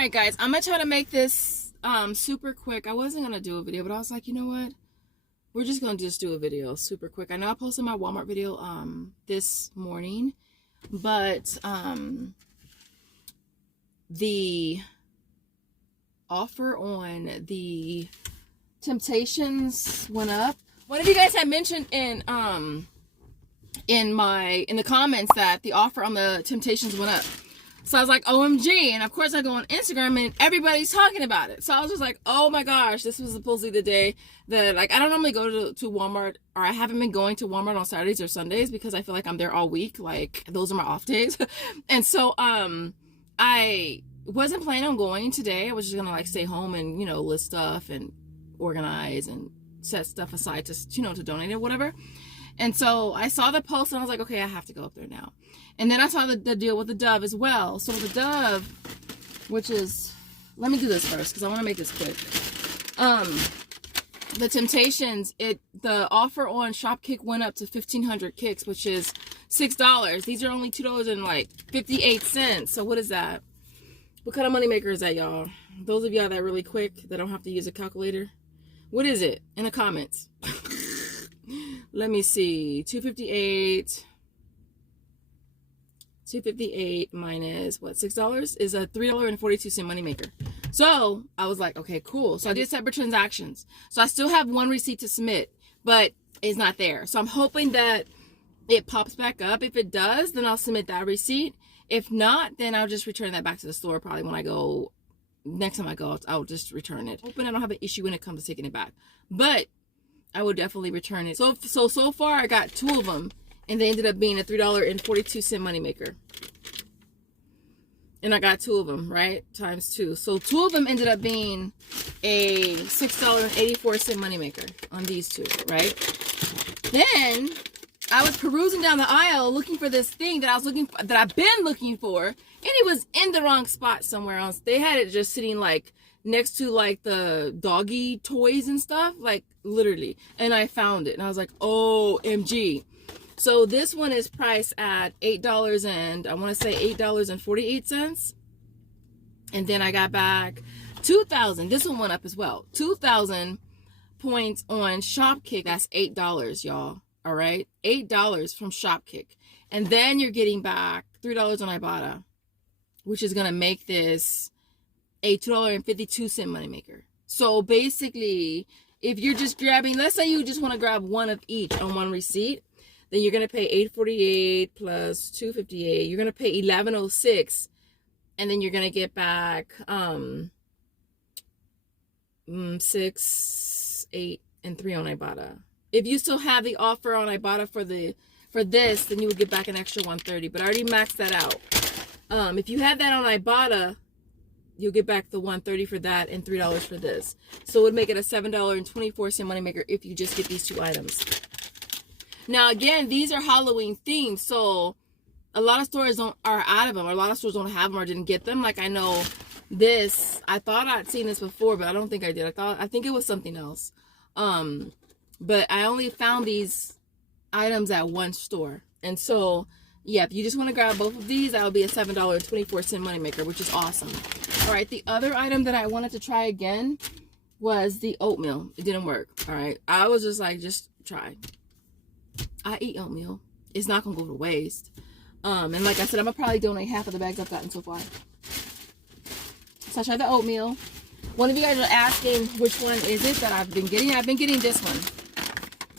right, guys, I'm gonna try to make this super quick. I wasn't gonna do a video, but I was like, you know what? We're just gonna do a video super quick. I know I posted my Walmart video this morning, but the offer on the Temptations went up. One of you guys had mentioned in the comments that the offer on the Temptations went up. So I was like, OMG. And of course I go on Instagram and everybody's talking about it. So I was just like, oh my gosh, this was supposedly the day that, like, I don't normally go to Walmart, or I haven't been going to Walmart on Saturdays or Sundays because I feel like I'm there all week. Like, those are my off days. And so I wasn't planning on going today. I was just gonna like stay home and, you know, list stuff and organize and set stuff aside to, you know, to donate or whatever. And so I saw the post and I was like, okay, I have to go up there now. And then I saw the deal with the Dove as well. So the Dove, which is, let me do this first because I want to make this quick. The Temptations, the offer on Shopkick went up to 1,500 kicks, which is $6. These are only $2.58. So what is that? What kind of moneymaker is that, y'all? Those of y'all that are really quick, that don't have to use a calculator. What is it? In the comments. Let me see. 258 minus what, $6 is a $3.42 moneymaker. So I was like, okay, cool. So I did separate transactions. So I still have one receipt to submit, but it's not there. So I'm hoping that it pops back up. If it does, then I'll submit that receipt. If not, then I'll just return that back to the store. Probably when I go, next time I go, I'll just return it. Hoping I don't have an issue when it comes to taking it back. But I will definitely return it. So far I got 2 of them, and they ended up being a $3.42 moneymaker. And I got 2 of them, right? Times 2. So 2 of them ended up being a $6.84 moneymaker on these 2, right? Then I was perusing down the aisle looking for this thing that I've been looking for, and it was in the wrong spot somewhere else. They had it just sitting like next to like the doggy toys and stuff, like literally. And I found it and I was like, OMG. So this one is priced at $8 and I want to say $8.48. And then I got back 2,000. This one went up as well. 2,000 points on Shopkick. That's $8, y'all. All right. $8 from Shopkick. And then you're getting back $3 on Ibotta, which is going to make this a $2.52 moneymaker. So basically, if you're just grabbing, let's say you just want to grab one of each on one receipt, then you're going to pay $8.48 plus $2.58. You're going to pay $11.06, and then you're going to get back $6, $8, and $3 on Ibotta. If you still have the offer on Ibotta for this, then you would get back an extra $1.30. But I already maxed that out. If you have that on Ibotta, you'll get back the $1.30 for that and $3 for this. So it would make it a $7.24 moneymaker if you just get these 2 items. Now, again, these are Halloween themed, so a lot of stores are out of them, or a lot of stores don't have them or didn't get them. Like, I know this, I thought I'd seen this before, but I don't think I did. I think it was something else. But I only found these items at one store. And so, yeah, if you just want to grab both of these, that would be a $7.24 moneymaker, which is awesome. All right, the other item that I wanted to try again was the oatmeal. It didn't work. All right, I was just like, just try. I eat oatmeal. It's not going to go to waste. And like I said, I'm going to probably donate half of the bags I've gotten so far. So I tried the oatmeal. One of you guys are asking which one is it that I've been getting. I've been getting this one.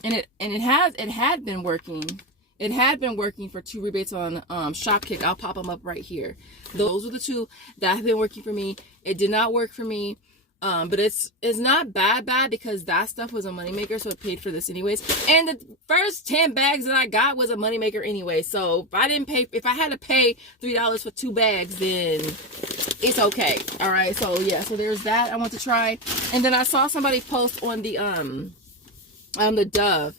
And it had been working. It had been working for 2 rebates on Shopkick. I'll pop them up right here. Those are the 2 that have been working for me. It did not work for me. But it's not bad because that stuff was a moneymaker, so it paid for this anyways. And the first 10 bags that I got was a moneymaker anyway. So if I had to pay $3 for 2 bags, then it's okay. All right. So yeah, so there's that I want to try. And then I saw somebody post on the Dove.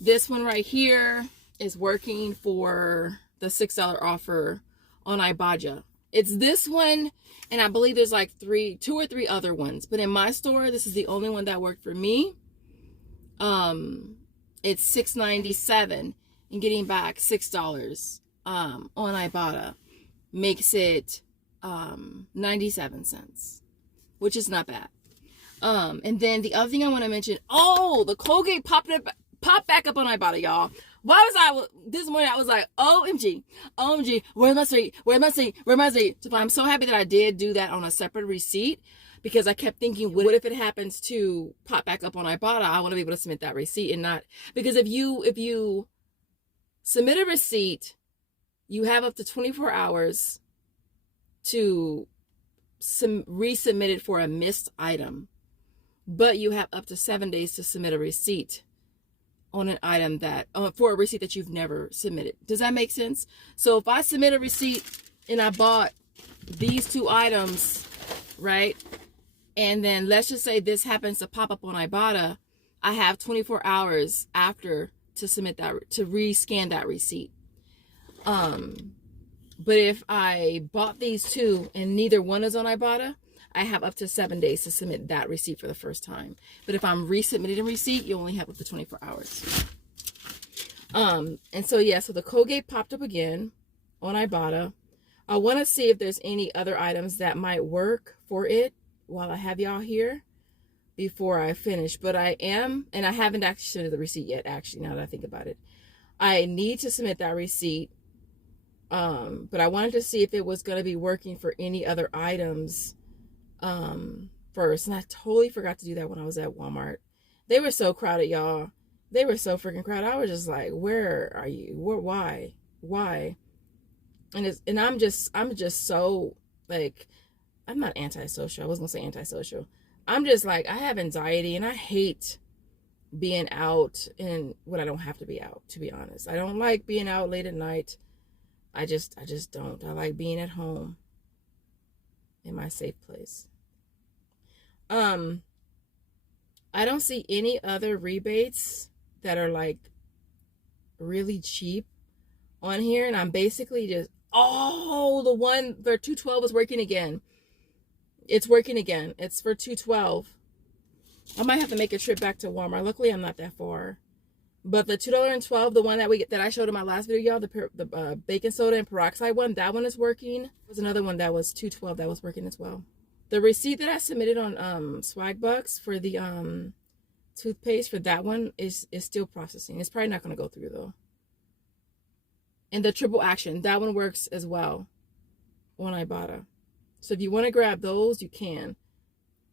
This one right here is working for the $6 offer on Ibotta. It's this one, and I believe there's like 2 or 3 other ones. But in my store, this is the only one that worked for me. It's $6.97 and getting back $6 on Ibotta makes it 97 cents, which is not bad. And then the other thing I want to mention, oh, the Colgate popped back up on Ibotta, y'all. Why was this morning I was like, OMG, where's my receipt? So I'm so happy that I did do that on a separate receipt, because I kept thinking, what if it happens to pop back up on Ibotta? I want to be able to submit that receipt, and not, because if you submit a receipt, you have up to 24 hours to resubmit it for a missed item, but you have up to 7 days to submit a receipt on an item that for a receipt that you've never submitted. Does that make sense? So if I submit a receipt and I bought these 2 items, right, and then let's just say this happens to pop up on Ibotta, I have 24 hours after to submit that, to rescan that receipt. But if I bought these 2 and neither one is on Ibotta, I have up to 7 days to submit that receipt for the first time. But if I'm resubmitting a receipt, you only have up to 24 hours. And so yeah, so the Colgate popped up again on Ibotta. I want to see if there's any other items that might work for it while I have y'all here before I finish. But I am, and I haven't actually submitted the receipt yet, actually, now that I think about it. I need to submit that receipt. But I wanted to see if it was going to be working for any other items first, and I totally forgot to do that when I was at Walmart. They were so crowded, y'all. They were so freaking crowded. I was just like, where are you? Why? And I'm just so, like, I'm not antisocial. I wasn't gonna say antisocial. I'm just like, I have anxiety and I hate being out and when I don't have to be out, to be honest. I don't like being out late at night. I just don't. I like being at home in my safe place. I don't see any other rebates that are like really cheap on here, and I'm basically just, oh, the one for $2.12 is working again. It's working again. It's for $2.12. I might have to make a trip back to Walmart. Luckily, I'm not that far. But the $2.12, the one that I showed in my last video, y'all, the baking soda and peroxide one, that one is working. There's another one that was $2.12 that was working as well. The receipt that I submitted on Swagbucks for the toothpaste for that one is still processing. It's probably not going to go through though. And the triple action, that one works as well on Ibotta. So if you want to grab those, you can.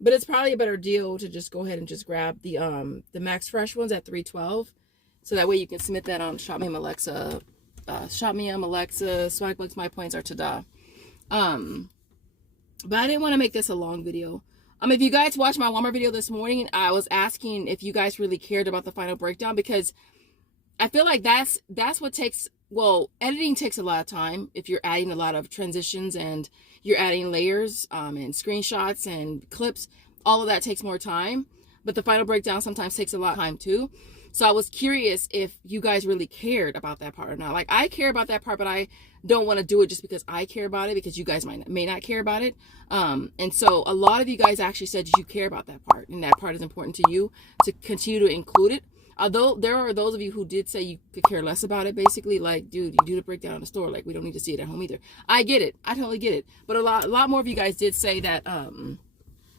But it's probably a better deal to just go ahead and just grab the Max Fresh ones at $3.12. So that way you can submit that on Shop Me, Alexa, Swagbucks, My Points, or Tada. But I didn't want to make this a long video. If you guys watched my Walmart video this morning, I was asking if you guys really cared about the final breakdown, because I feel like that's what takes, well, editing takes a lot of time if you're adding a lot of transitions and you're adding layers and screenshots and clips. All of that takes more time, but the final breakdown sometimes takes a lot of time too. So I was curious if you guys really cared about that part or not. Like, I care about that part, but I don't want to do it just because I care about it, because you guys may not care about it. And so a lot of you guys actually said you care about that part, and that part is important to you to continue to include it. Although there are those of you who did say you could care less about it, basically, like, dude, you do the breakdown in the store, like, we don't need to see it at home either. I get it. I totally get it. But a lot more of you guys did say that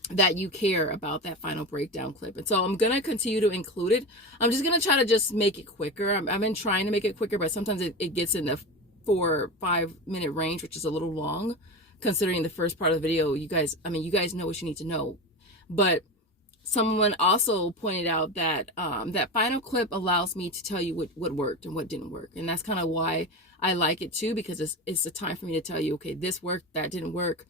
that you care about that final breakdown clip. And so I'm going to continue to include it. I'm just going to try to just make it quicker. I've been trying to make it quicker, but sometimes it gets in the 4 or 5 minute range, which is a little long considering the first part of the video. You guys know what you need to know. But someone also pointed out that that final clip allows me to tell you what worked and what didn't work. And that's kind of why I like it too, because it's a time for me to tell you, okay, this worked, that didn't work.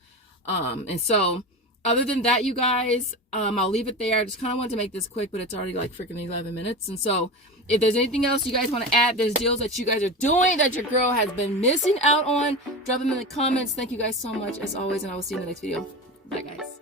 And so other than that, you guys, I'll leave it there. I just kind of wanted to make this quick, but it's already like freaking 11 minutes. And so if there's anything else you guys want to add, there's deals that you guys are doing that your girl has been missing out on, drop them in the comments. Thank you guys so much as always, and I will see you in the next video. Bye, guys.